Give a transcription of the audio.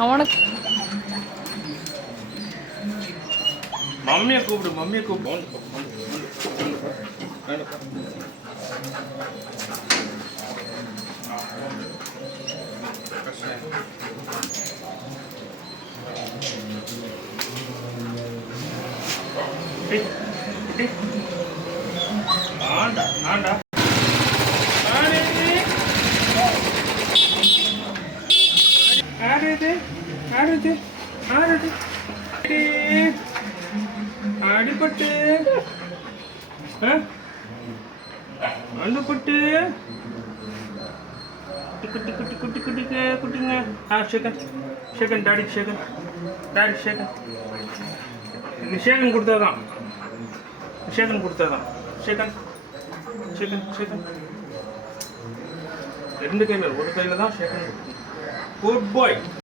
அவனுக்கு மம்மியை கூப்பிடு, மம்மியை கூப்பிடு. ஆண்டா ஆண்டா ஆடுது ஆடுது ஆடுது அடிபட்டு அண்டுபட்டு குட்டி குட்டி குட்டி குட்டிங்க குட்டிங்க. ஷேகன் ஷேகன் டாடி ஷேகன் டாடி ஷேகன். நீ ஷேகன் கொடுத்தாதான், ஷேகன் கொடுத்தாதான். ஷேகன் ஷேகன் ஷேகன். 2 கையில், ஒரு கையில் தான் ஷேகன். குட் பாய்.